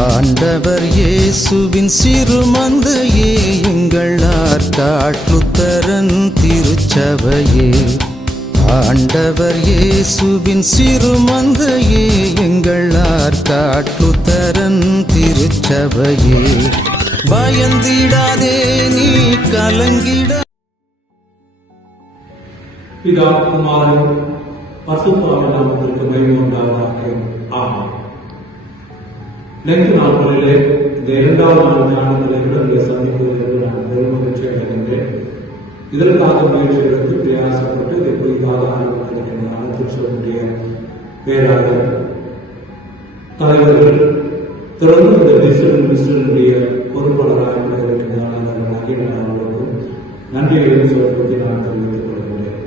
ஆண்டவர் இயேசுவின் சிறுமந்தையே எங்கள் ஆற்காட்டுத்தரன் திருச்சபையே. ஆண்டவர் இயேசுவின் சிறுமந்தையே எங்கள் ஆற்காட்டுத்தரன் திருச்சபையே. பயந்திடாதே நீ கலங்கிட. பிதா குமாரன் பரிசுத்த நாமத்திற்கு மகிமை உண்டாவதாக. ஆமென். லெங்கு நாட்களிலே இந்த 2வது நாள் தியானத்தில் உங்களை சந்திப்பதற்கு நான் பெருமகிழ்ச்சி அடைகின்றேன். இதற்காக முயற்சி எடுத்து பிரயாசப்பட்டு இதை புதிதாக ஆரம்பித்திருக்கின்றன திருச்சபையுடைய பேராளர் தலைவர்கள் தொடர்ந்து இந்த மிஷனுடைய பொறுப்பாளராக இருக்கின்றனர். அவர்களுக்கும் நன்றிகளையும் சொல்வதை நான் தெரிவித்துக் கொள்கின்றேன்.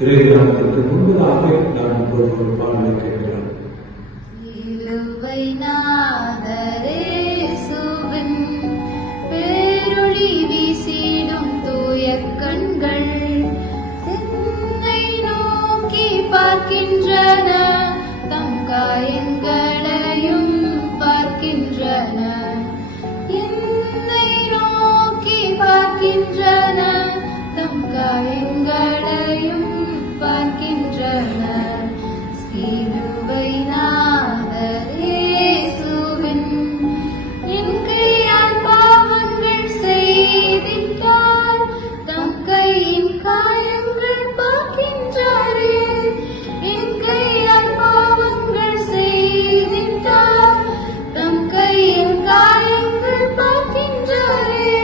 இறை தியானத்திற்கு முன்பதாக நான் இப்பொழுது ஒரு பாடலை கேட்கிறேன். பேரொளி வீசிடும் தூய கண்கள் சென்னை நோக்கி பார்க்கின்றன, தம் காயங்களையும் பார்க்கின்றன. என்னை நோக்கி பார்க்கின்றன, தம் காயங்களையும் பார்க்கின்றன. சிலுவை நாதர் இயேசுவின் என் கையால் பாவங்கள் செய்திட்டார், தம் கையின் காயங்கள் பார்க்கின்றாரே. என் கையால் பாவங்கள் செய்திட்டார், தம் கையின் காயங்கள் பார்க்கின்றாரே.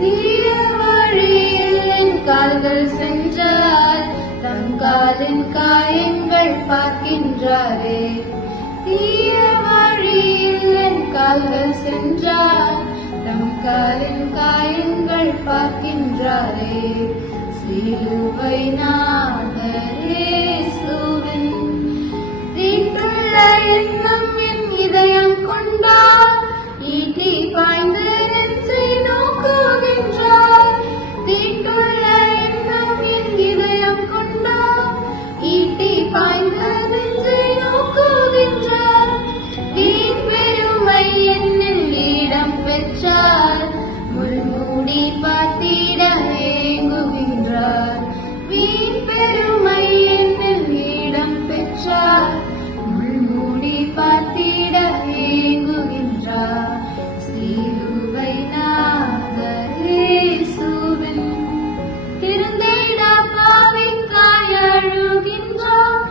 தீய வழியில் என் கால்கள் சென்றார், தம் காலின் காயங்கள் பார்க்கின்றாரே. தீய வழியில் என் கால்கள் சென்றார், தம் காலின் காயங்கள் பார்க்கின்றாரே. சிலுவை நாதர் இயேசுவின் தீட்டுள்ள எண்ணம் என் இதயம் கொண்டார், ஈட்டி பாய்ந்து நெஞ்சை நோக்குகின்றார். தீட்டுள்ள எண்ணம் என் இதயம் கொண்டார், ஈட்டி பாய்ந்து நெஞ்சை நோக்குகின்றார். வீண் பெருமை என்னில் இடம் பெற்றார், முள்மூடி பார்த்திட ஏங்குகின்றார். வீண் பெருமை என்னில் இடம் பெற்றார், முள்மூடி பார்த்திட ஏங்குகின்றார். சிலுவை நாதர் இயேசுவின் திருந்திடா பாவிக்காய் அழுகின்றார்,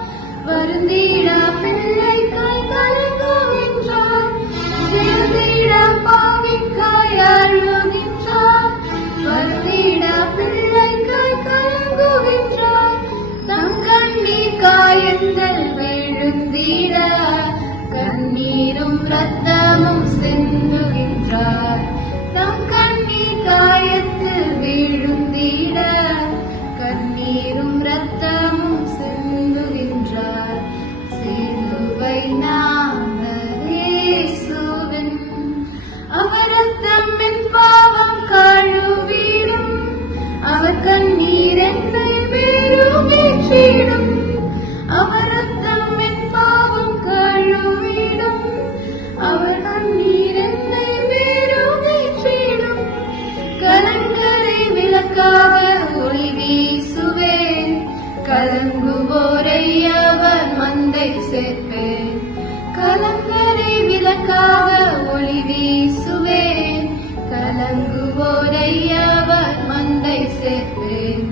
வருந்திடா பிள்ளைக்காய் கலங்குகின்றார். திருந்திடா பாவிக்காய் அழுகின்றார், வருந்திடா பிள்ளைக்காய் கலங்குகின்றார். தம் கண்ணீர் காயங்கள் விழுந்திட கண்ணீரும் இரத்தமும் சிந்துகின்றார். தம் கண்ணீர் காயத்தில் விழுந்திட கண்ணீரும் இரத்தமும் சிந்துகின்றார். சிலுவை நாதர் இயேசுவின் அவர் இரத்தம் என் பாவம் கழுவிடும், அவர் கண்ணீர் என்னை வேறுமேற்றிடும். அவர் இரத்தம் என் பாவம் கழுவிடும், அவர் கண்ணீர் என்னை வேறுமேற்றிடும். கலங்கரை விளக்காக ஒளி வீசுவேன், கலங்குவோரை அவர் மந்தை சேர்ப்பேன். கலங்கரை விளக்காக ஒளி வீசுவேன், கலங்குவோரை அவர் மந்தை சேர்ப்பேன்.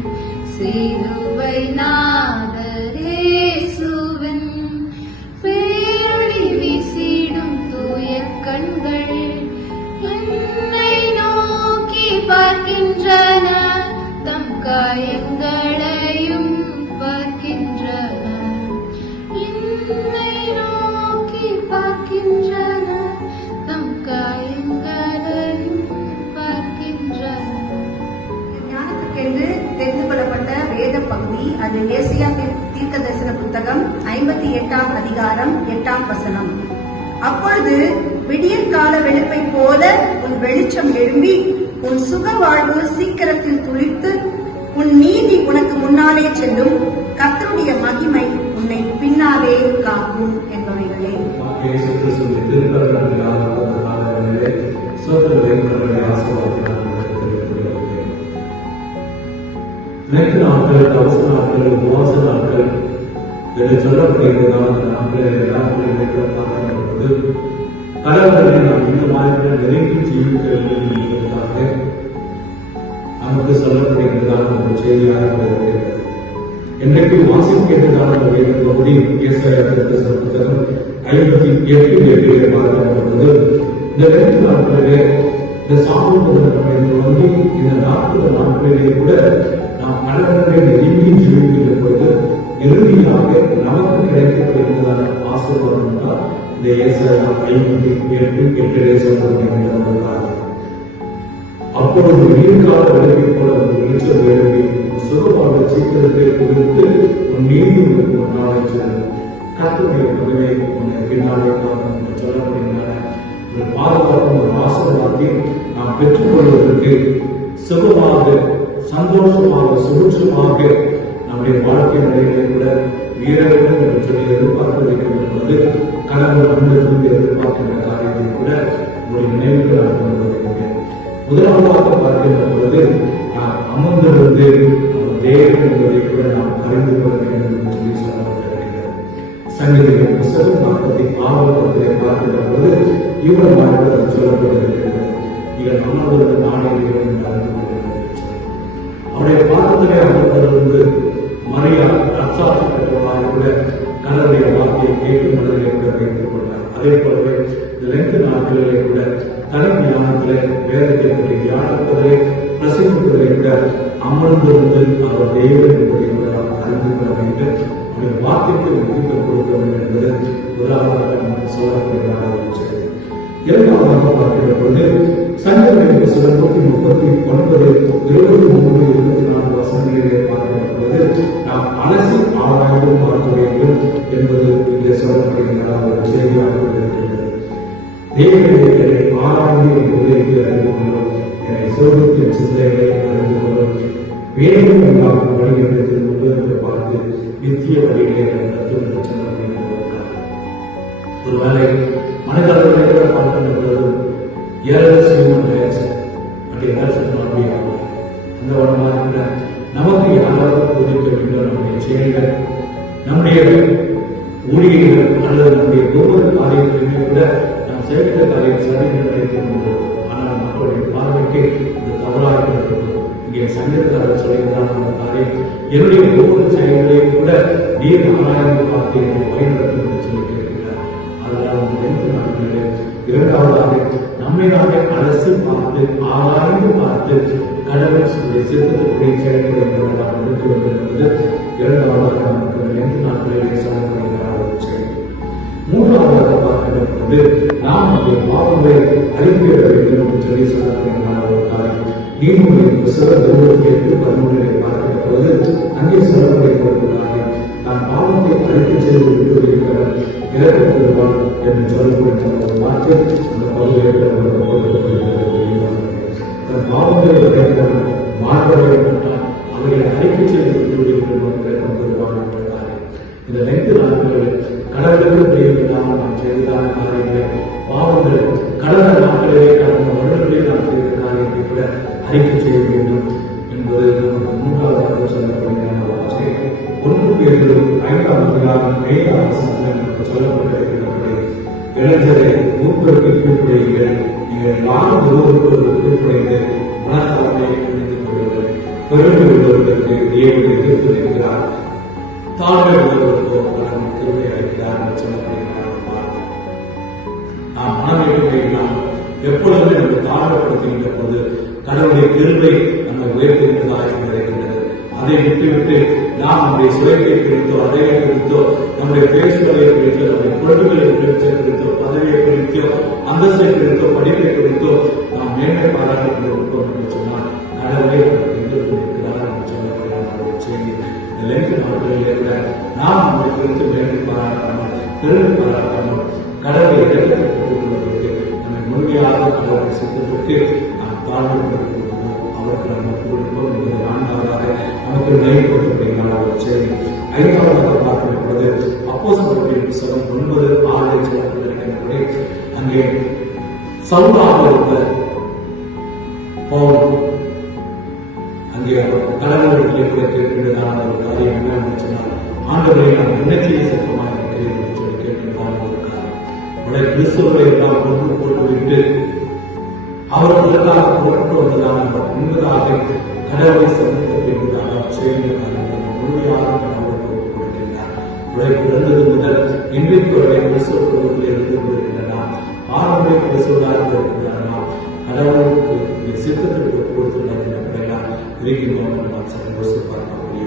சிலுவை நாதர் இயேசுவின் பேரொளி வீசிடும் தூய கண்கள் என்னை நோக்கி பார்க்கின்றன, தம் காயங்களையும் பார்க்கின்றன. என்னை நோக்கி பார்க்கின்றன, தம் காயங்களையும் பார்க்கின்றன. ஞானத்துக்கென்று தெரிந்து கொள்ளப்பட்ட வேத பகுதி அது ஏசியா தீர்க்க தரிசன புத்தகம் 58ஆம் அதிகாரம் 8ஆம் வசனம். அப்பொழுது விடியற்கால வெளுப்பை போல உன் வெளிச்சம் எழும்பி, உன் சுக வாழ்வு சீக்கிரத்தில் துளிர்த்து, உன் நீதி உனக்கு முன்னாலே செல்லும், கர்த்தருடைய மகிமை உன்னை பின்னாலே காக்கும் என்பவைகளே. நேற்று நாட்கள், அவசர நாட்கள், உபவாச நாட்கள் என்று சொல்லப்படுகிறதான பார்க்கும்போது கடவுளை நாம் இந்த மாதிரி நெருங்கி ஜீவிக்க வேண்டும் என்பதற்காக நமக்கு சொல்லப்படுகிறதான ஒரு செய்தியாக இருக்கிறது. இன்றைக்கு வாசிக்கிறதான ஒரு பகுதி ஏசாயா புத்தகம் 58:8 பார்க்கும்போது இந்த 2 நாட்களிலே இந்த சாப்பிடுவதற்கு வந்து இந்த 40 நாட்களிலே கூட நாம் கடவுளை நெருங்கி ஜீவிக்கின்ற பொழுது இறுதியாக நமக்கு கிடைக்கப்படுகிறதான ஆசீர்வாதம் தான் இந்த ஏசாயா 58:8 சொல்லப்படுகிறார். அப்பொழுது நீர்கால விளக்கை போல ஒரு வெளிச்சம் எழுதி சுகமாக சீக்கிரத்தை குறித்து உன் நீதி முன்னாலே செல்லும், கர்த்தருடைய மகிமை உன்னை பின்னாலே காக்கும் சொல்லப்படுகின்றன. ஒரு பாதுகாப்பும் ஒரு ஆசீர்வாதத்தையும் நாம் பெற்றுக்கொள்வதற்கு சுகமாக, சந்தோஷமாக, சுபிட்சமாக நம்முடைய வாழ்க்கை நிலையிலே கூட வீரர்கள் என்று சொல்லி எதிர்பார்க்க வேண்டும் என்பது கடவுள் நம்மிடத்திலிருந்து எதிர்பார்க்கின்ற காரியத்தை கூட ஒரு நினைவுக்கு நான் கொண்டு வருகிறேன். முதலாவதாக பார்க்கின்ற பொழுது நாம் அமர்ந்திருந்து தேவன் என்பதை கூட நாம் அறிந்து கொள்ள வேண்டும் என்று சொல்லி சொல்லப்பட்டிருக்கிறது. சங்கீதத்தின் புத்தகம் 46 பார்க்கின்ற பொழுது இவர் வாழ்வது சொல்லப்பட்டிருக்கிறது. இவர் அமர்ந்திருந்த நாடே அறிந்து கொண்டிருக்கிறது. அவருடைய பாதத்திலே அமர்ந்திருந்து மரியா அச்சாட்சி பெற்றவராக கூட கடவுளுடைய வார்த்தையை கேட்கும் மனதிலே கூட வைத்துக் கொண்டார். அதே போலவே இந்த 2 நாட்களிலே கூட தனி ஞானத்திலே வேதத்தை பற்றி தியானிப்பதிலே பிரசங்கிப்பதிலே கூட அமர்ந்திருந்து அவர் தேவன் என்பதை கூட அறிந்து கொள்ள வேண்டும். அவருடைய வார்த்தைக்கு முக்கியத்துவம் கொடுக்க வேண்டும் என்பது முதலாவதாக நமக்கு சொல்லப்படுகிறார். இரண்டாவதாக பார்க்கின்ற பொழுது சங்கீதத்தின் புத்தகம் 139, 23, 24 வசனங்களிலே பார்க்கின்ற பொழுது நாம் அலசி ஆராய்ந்து பார்க்க வேண்டும் என்பது இங்கே சொல்லப்படுகின்ற ஒரு செய்தியாக இருக்கிறது. தேவனை ஆராய்ந்து என்பதை அறிந்து கொள்ளும், என்னை சோதத்தின் சிந்தைகளை அறிந்து கொள்ளும், வேதம் உண்டாகும் வழிகளிடத்தில் முன்னெடுத்து பார்த்து நித்திய வழிகளை நடத்தும் என்று சொல்லப்படுகிறார். ஒருவேளை மனிதர்களை கூட பார்க்கின்ற பொழுது அந்த வருமானத்தில் நமக்கு யாராவது போதிக்க வேண்டும். நம்முடைய செயல்கள், நம்முடைய ஊழியர்கள் அல்லது நம்முடைய ஒவ்வொரு காரியத்திலுமே கூட நாம் செய்கிற காரியம் சரி நினைத்து, ஆனால் மக்களுடைய பார்வைக்கு இது தவறாக இருக்கிறது. இங்கே சங்கீதக்காரர் சொல்லுகிறார், அந்த காரியம் என்னுடைய ஒவ்வொரு செயல்களையும் கூட நீர் ஆராய்ந்து பார்த்து என்னை வழிநடத்தும் என்று சொல்லி கேட்கிறார். அதனால் அந்த 2 நாட்களிலே இரண்டாவதாக நம்மை நாமே அலசி பார்த்து ஆராய்ந்து பார்த்து கடவுள் சித்தத்துக்குரிய செயல்படுகிறவர்களாக இருக்க வேண்டும் என்பது இரண்டாவதாக நமக்கு 2 நாட்களிலே சொல்லப்படுகிற ஒரு செயல். மூன்றாவதாக பார்க்கின்ற பொழுது நாம் நம்முடைய பாவங்களை அறிவிக்க வேண்டும் என்று சொல்லி சொல்லப்படுகிற ஒரு காரியம். நீதிமொழி புத்தகம் 28:13 பார்க்கின்ற பொழுது அங்கே சொல்லப்படுகிற ஒரு காரியம், நான் பாவத்தை அழித்து செய்து விட்டுவிடுகிறவன் இறக்கப் பெறுவான் என்று சொல்லப்படுகிற ஒரு வார்த்தை அந்த பகுதியில் பாவங்களை உடைத்தவன் மாற்றவை கொண்டான், அவர்களை அறிக்கை செய்து விட்டுவிடுகிறவன் இறக்கப் பெறுவான் என்ற காரியம். இந்த 2 நாட்களில் கடவுளுக்கு தெரியவில்லாமல் நாம் செய்ததான காரியங்களை, பாவங்களை கடந்த நாட்களிலே கடந்த வருடங்களிலே நாம் செய்த காரியத்தை கூட அறிக்கை செய்ய வேண்டும் என்பது நமக்கு மூன்றாவதாக சொல்லப்படுகிற வார்த்தை. 1 பேதுரு 5:5 சொல்லப்பட்டிருக்கிறபடி, இளைஞரை மூப்பருக்கு கீழ்ப்படியுங்கள், நீங்கள் யாரும் ஒருவருக்கு கீழ்ப்படிந்து மனத்தாழ்மையை கணிந்து கொள்ளுங்கள். பெருமை உள்ளவர்களுக்கு தேவனை எதிர்த்து நிற்கிறார், தாழ்மை உள்ளவர்களுக்கோ கடவுள் கிருபை அளிக்கிறார் என்று சொல்லப்படுகிறார். நாம் மனவேற்றுமை நாம் எப்பொழுதுமே நம்ம தாழ்மைப்படுத்துகின்ற போது கடவுளுடைய கிருபை நம்மை உயர்த்துகிறதாக இருக்கிறது. அதை விட்டுவிட்டு நாம் நம்முடைய சுயத்தை குறித்தோ, அதையை குறித்தோ, நம்முடைய பேசுவதை குறித்தோ, நம்முடைய பொருட்களை குறித்தோ, பதவியை குறித்தோ, அந்தஸ்தை குறித்தோ, படிப்பை குறித்தோ நாம் மேன்மை பாராட்டிக் கொண்டிருக்கிறோம் என்று சொன்னால் கடவுளை எதிர்க்கிறார் என்று சொல்லப்படுகிற ஒரு செய்தி. இந்த 2 நாட்களிலே கூட நாம் நம்முடைய குறித்து மேன்மை பாராட்டாமல், பெருமை பாராட்டாமல் கடவுளை இடத்தை பெற்றுக் கொள்வதற்கு நம்மை முழுமையாக கடவுளை சித்தத்திற்கு நாம் வாழ்ந்து அவருக்கு நம்ம கொடுப்போம். இந்த 4ஆவதாக நமக்கு நினைவுபடுத்தப்படுகிற ஒரு செய்தி. 5ஆவதாக பார்க்கும் பொழுது அப்போஸ்தலர்களின் புத்தகம் 9:6 சொல்லப்பட்டிருக்கின்றபடி அங்கே சவுலாக இருந்த பவுல் அங்கே கடவுளுடைய கூட கேட்கின்றதான ஒரு காரியம் என்ன சொன்னால், ஆண்டவரை நான் என்னத்திலே சத்தமாக இருக்கிறேன் என்று சொல்லி கேட்கின்றதான ஒரு காரியம். உடைய கிறிஸ்துவரை எல்லாம் கொண்டு போட்டுவிட்டு அவர்களுக்காக புறப்பட்டு வந்ததான முன்பதாக கடவுளை சந்தித்த பின்பதாக செய்த காரியத்தை முழுமையாக கடவுளுக்கு ஒப்புக் கொடுக்கின்றார். உடைய பிறந்தது முதல் இன்றைக்கு உடைய கிறிஸ்துவ குடும்பத்தில் இருந்து கொண்டிருக்கின்றன. பாரம்பரிய கிறிஸ்துவராக இருக்கின்றன. கடவுளுக்கு சித்தத்திற்கு கொடுத்துள்ளதெல்லாம் இருக்கின்றோம் நாம் சந்தோஷம் பார்க்கக்கூடிய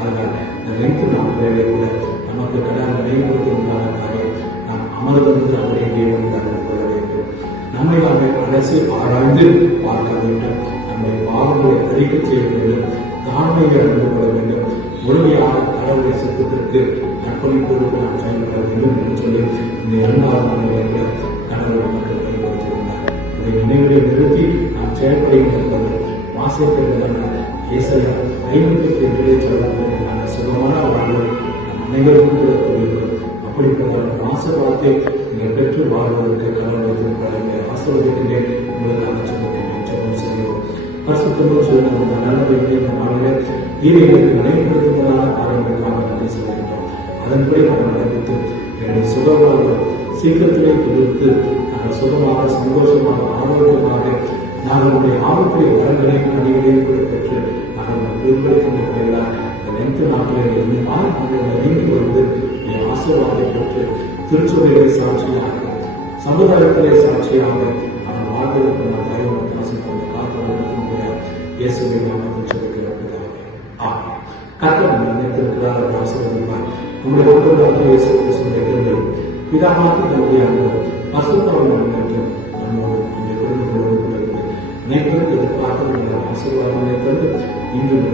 அதனால் இந்த 2 நாட்களிலே கூட நமக்கு கடவுள் நினைவுபடுத்துவதான காரியம் நாம் அமர்ந்து அவரை தேவன் கொள்ள வேண்டும். நம்மை நாமே அலசி ஆராய்ந்து பார்க்க வேண்டும். நம்முடைய பாவங்களை அறிக்கை செய்ய வேண்டும். தாழ்மையை அறிந்து கொள்ள வேண்டும். முழுமையாக கடவுளை சித்தத்திற்கு அர்ப்பணிப்பதற்கு நாம் செயல்பட வேண்டும் என்று சொல்லி இந்த 2வது நாளிலே கடவுள் நமக்கு கைப்படுத்தியிருந்தார். இதை நினைவுகளை நிறுத்தி நாம் செயல்படுகின்ற வாசிக்கின்றன. ஏசாயா 52 சொல்லப்படுகின்றன சுகமான வாழ்வு நம் அனைவருக்கும் கொடுக்க அப்படிப்பட்ட ஆசீர்வாதத்தை நீங்கள் பெற்று வாழ்வதற்கு கடவுளை ஆசீர்வதிக்கின்றேன். உங்களுக்காக ஜெபம் செய்வோம். பரிசுத்தமும் சொல்லுங்கள் நல்லவர்களுக்கு இந்த நாளிலே தீமைகளுக்கு நடைபெறுவதான காரியங்களுக்காக நன்றி சொல்கின்றோம். அதன்படி நாம் நடப்பித்து என்னுடைய சுகமாக சீக்கிரத்திலே கொடுத்து நாங்கள் சுகமாக சந்தோஷமாக ஆரோக்கியமாக நாங்களுடைய ஆபத்துடைய வரங்களை அடிகளையும் கூட பெற்று நாங்கள் விரும்புகின்றவர்களாக இந்த 2 நாட்களில் இருந்து 6 நாட்களில் நீங்கி வந்து ஆசீர்வாதத்தை பெற்று திருச்சபைகளை சாட்சியாக சமுதாயத்திலே சாட்சியாக நாங்கள் வாழ்வதற்கு நான் தயவு ஆசைப்பட்ட காத்தவர்களுடைய இயேசுவை நாமத்தில் சொல்லுகிறவர்களாக கர்த்தர் நினைத்திருக்கிறார் ஆசீர்வதிப்பார். உங்களுடைய ஒவ்வொரு இயேசு கிறிஸ்துவின் இடங்கள் பிதாவாகி நம்முடைய அன்பு பரிசுத்தவான் நம்மோடு நம்முடைய குடும்பங்களோடு நேற்று எதிர்பார்த்த ஆசீர்வாதங்களை தந்து நீங்கள்